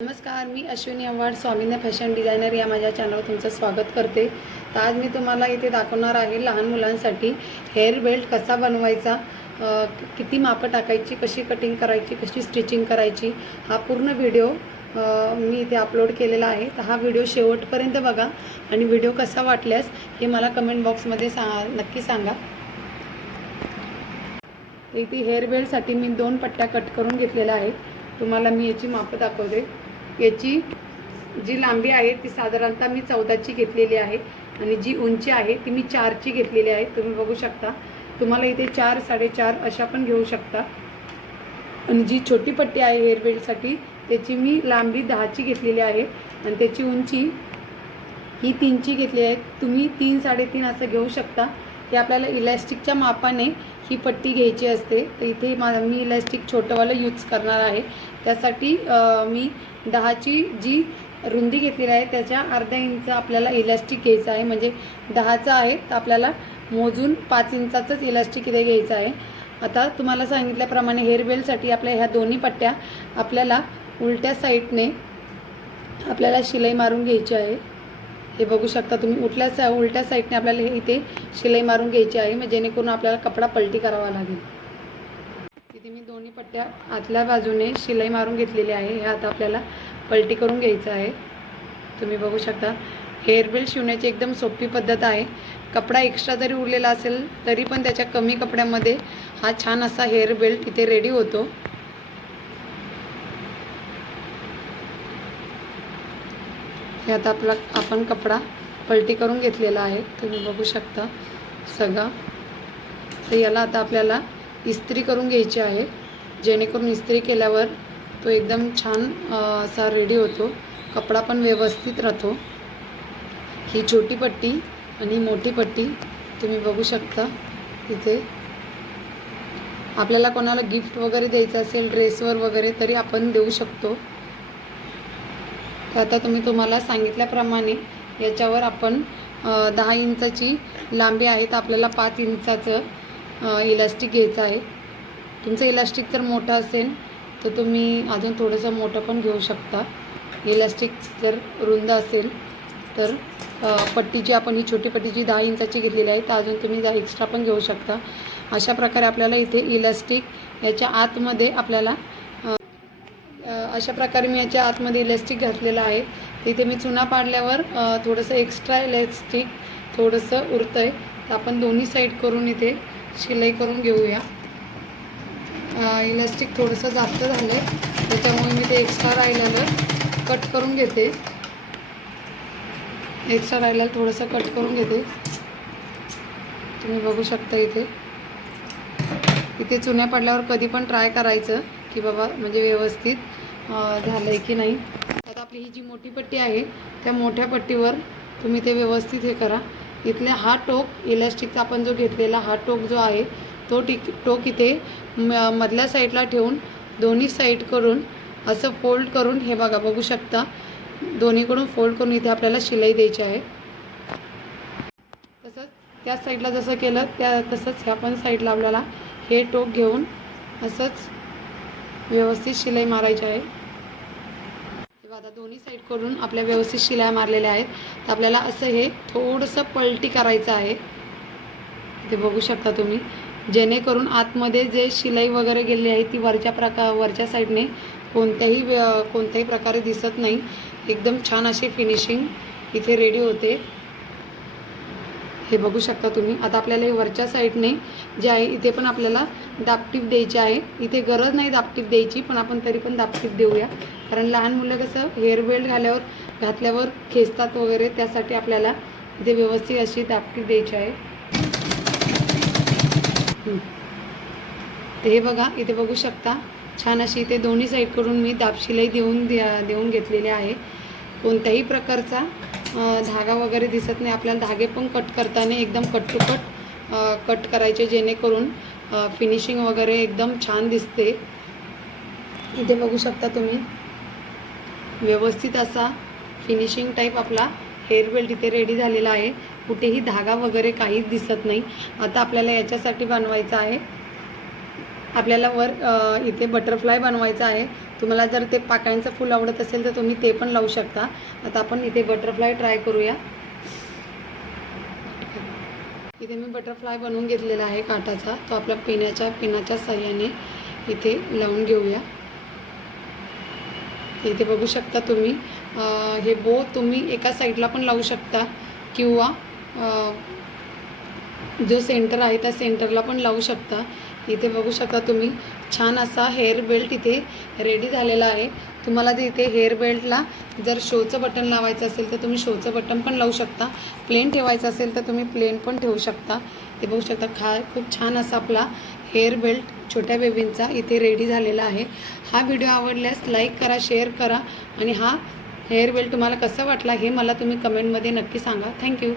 नमस्कार, मी अश्विनी आव्हाड स्वामींना fashion designer या माझ्या चॅनलवर तुमचं स्वागत करते। तर आज मी तुम्हाला इथे दाखवणार आहे लहान मुलांसाठी हेअर बेल्ट कसा बनवायचा, किती मापं टाकायची, कशी कटिंग करायची, कशी स्टिचिंग करायची, हा पूर्ण व्हिडिओ मी इथे अपलोड केलेला आहे। तर हा व्हिडिओ शेवटपर्यंत बघा आणि व्हिडिओ कसा वाटल्यास हे मला कमेंट बॉक्समध्ये नक्की सांगा। तर इथे हेअर बेल्टसाठी मी 2 पट्ट्या कट करून घेतलेल्या आहे। तुम्हाला मी याची मापं दाखवते। याची जी लांबी आहे ती साधारणतः मी 14ची घेतलेली आहे आणि जी उंची आहे ती मी 4ची घेतलेली आहे। तुम्ही बघू शकता, तुम्हाला इथे 4, 4.5 अशा पण घेऊ शकता। आणि जी छोटी पट्टी आहे हेअर बेल्टसाठी त्याची मी लांबी 10ची घेतलेली आहे आणि त्याची उंची ही 3ची घेतली आहे। तुम्ही 3, 3.5 असं घेऊ शकता। हे आपल्याला इलॅस्टिकच्या मापाने ही पट्टी घ्यायची असते। तर इथे मी इलॅस्टिक छोटंवालं यूज करणार आहे। त्यासाठी मी 10ची जी रुंदी घेतलेली आहे त्याच्या अर्धा इंच आपल्याला इलॅस्टिक घ्यायचं आहे। म्हणजे 10चं आहे तर आपल्याला मोजून 5 इंचाचंच इलॅस्टिक इथे घ्यायचं आहे। आता तुम्हाला सांगितल्याप्रमाणे हेअर बेल्टसाठी आपल्या ह्या दोन्ही पट्ट्या आपल्याला उलट्या साईडने आपल्याला शिलाई मारून घ्यायची आहे। हे बघू शकता तुम्ही, उलट्या साईडने आपल्याला हे इथे शिलाई मारून घ्यायची आहे, म्हणजे जेणेकरून आपल्याला कपडा पलटी करावा लागेल। इथे मी दोन्ही पट्ट्या आतल्या बाजूने शिलाई मारून घेतलेली आहे। हे आता आपल्याला पलटी करून घ्यायचं आहे। तुम्ही बघू शकता, हेअर बेल्ट शिवण्याची एकदम सोपी पद्धत आहे। कपडा एक्स्ट्रा जरी उरलेला असेल तरी पण त्याच्या कमी कपड्यामध्ये हा छान असा हेअर बेल्ट इथे रेडी होतो। हे आता आपण कपडा पलटी करून घेतलेला आहे, तुम्ही बघू शकता सगळा। तर याला आता आपल्याला इस्त्री करून घ्यायची आहे, जेणेकरून इस्त्री केल्यावर तो एकदम छान असा रेडी होतो, कपडा पण व्यवस्थित राहतो। ही छोटी पट्टी आणि मोठी पट्टी तुम्ही बघू शकता। इथे आपल्याला कोणाला गिफ्ट वगैरे द्यायचं असेल ड्रेसवर वगैरे तरी आपण देऊ शकतो। तर आता तुम्हाला सांगितल्याप्रमाणे याच्यावर आपण 10 इंचाची लांबी आहे तर आपल्याला 5 इंचाचं इलॅस्टिक घ्यायचं आहे। तुमचं इलॅस्टिक जर मोठं असेल तर तुम्ही अजून थोडंसं मोठं पण घेऊ शकता। इलॅस्टिक जर रुंद असेल तर पट्टीची आपण ही छोटी पट्टीची 10 इंचाची घेतलेली आहे तर अजून तुम्ही एक्स्ट्रा पण घेऊ शकता। अशा प्रकारे आपल्याला इथे इलॅस्टिक याच्या आतमध्ये आपल्याला अशा प्रकारे मी याच्या आतमध्ये इलॅस्टिक घातलेलं आहे। तिथे मी चुना पाडल्यावर थोडंसं एक्स्ट्रा इलॅस्टिक थोडंसं उरतं आहे, तर आपण दोन्ही साईड करून इथे शिलाई करून घेऊया। इलॅस्टिक थोडंसं जास्त झालं आहे त्याच्यामुळे मी ते एक्स्ट्रा राहिलेलं कट करून घेते। एक्स्ट्रा राहिलेलं थोडंसं कट करून घेते। तुम्ही बघू शकता इथे चुन्या पडल्यावर कधी पण ट्राय करायचं की बाबा म्हणजे व्यवस्थित झालं आहे की नाही। आता आपली ही जी मोठी पट्टी आहे त्या मोठ्या पट्टीवर तुम्ही ते व्यवस्थित हे करा। इथले हा टोक इलॅस्टिकचा आपण जो घेतलेला हा टोक जो आहे तो टोक इथे मधल्या साईडला ठेवून दोन्ही साईड करून असं फोल्ड करून हे बघू शकता, दोन्हीकडून फोल्ड करून इथे आपल्याला शिलाई द्यायची आहे। तसंच त्या साईडला जसं केलं तसंच ह्या पण साईडला आपल्याला हे टोक घेऊन असंच व्यवस्थित शिलाई मारायची आहे। आता दोन्ही साईड करून आपल्या व्यवस्थित शिलाई मारलेल्या आहेत तर आपल्याला असं हे थोडंसं पलटी करायचं आहे। ते बघू शकता तुम्ही, जेणेकरून आतमध्ये जे शिलाई वगैरे गेलेली आहे ती वरच्या साईडने कोणत्याही प्रकारे दिसत नाही। एकदम छान अशी फिनिशिंग इथे रेडी होते। हे बघू शकता तुम्ही। आता आपल्याला हे वरच्या साईडने जे आहे इथे पण आपल्याला दाबटीप द्यायची आहे। इथे गरज नाही दाबटीप द्यायची पण आपण तरी पण दाबटीप देऊया, कारण लहान मुलं कसं हेअर बेल्ट घातल्यावर खेचतात वगैरे, त्यासाठी आपल्याला इथे व्यवस्थित अशी दाबटीप द्यायची आहे। तर हे बघा, इथे बघू शकता छान अशी इथे दोन्ही साईड करून मी दाबशिलाई देऊन घेतलेली आहे। कोणत्याही प्रकारचा धागा वगैरे दिसत नाही। आपल्याला धागे पण कट करताना एकदम कट टू कट करायचे, जेणेकरून फिनिशिंग वगैरे एकदम छान दिसते। इथे बघू शकता तुम्ही, व्यवस्थित असा फिनिशिंग टाईप आपला हेअर बेल्ट इथे रेडी झालेला आहे। कुठेही धागा वगैरे काहीच दिसत नाही। आता आपल्याला याच्यासाठी बनवायचं आहे आपल्याला वर इथे बटरफ्लाय बनवायचा आहे. तुम्हाला जर ते पाकळ्यांचं फूल आवडत असेल तर तुम्ही ते पण लावू शकता. आता आपण इथे बटरफ्लाय ट्राय करूया. इथे मी बटरफ्लाय बनवून घेतलेला आहे काठाचा. तो आपल्या पिनाच्या साह्याने इथे लावून घेऊया. इथे बघू शकता तुम्ही हे बो तुम्ही एका साईडला पण लावू शकता किंवा जो सेंटर आहे त्या सेंटरला पण लावू शकता. इथे बघू शकता तुम्ही छान असा हेअर बेल्ट इथे रेडी झालेला आहे. तुम्हाला जर इथे हेअर बेल्टला जर शोचं बटन लावायचं असेल तर तुम्ही शोचं बटन पण लावू शकता. प्लेन ठेवायचं असेल तर तुम्ही प्लेन पण ठेवू शकता. ते बघू शकता खूप छान असा आपला हेअर बेल्ट छोट्या बेबींचा इथे रेडी झालेला आहे. हा व्हिडिओ आवडल्यास लाईक करा, शेअर करा आणि हा हेअर बेल्ट तुम्हाला कसा वाटला हे मला तुम्ही कमेंटमध्ये नक्की सांगा. थँक्यू.